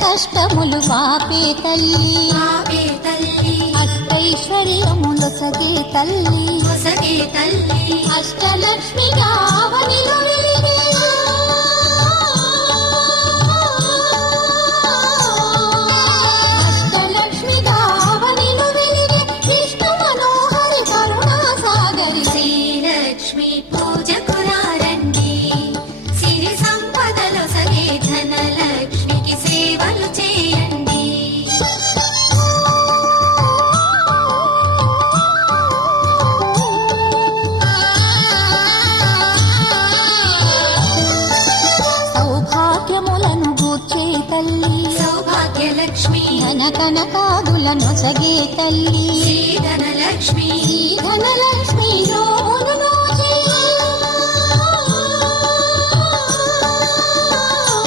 కష్టములు పాపే తల్లి అష్టైశ్వర్యములొసగే తల్లి అష్టలక్ష్మి గావనిలో వెలిగే అష్టలక్ష్మి గావనిలో వెలిగే విష్ణు మనోహరి కరుణా సాగరి శ్రీలక్ష్మి పూజకు రండి సిరి సంపదలు సగే ధనలక్ష్మికి సేవలు చేయండి. సౌభాగ్యములను గూర్చే తల్లి సౌభాగ్యలక్ష్మి ధన కనకాదులను సగే తల్లి శ్రీ ధనలక్ష్మి ధనలక్ష్మి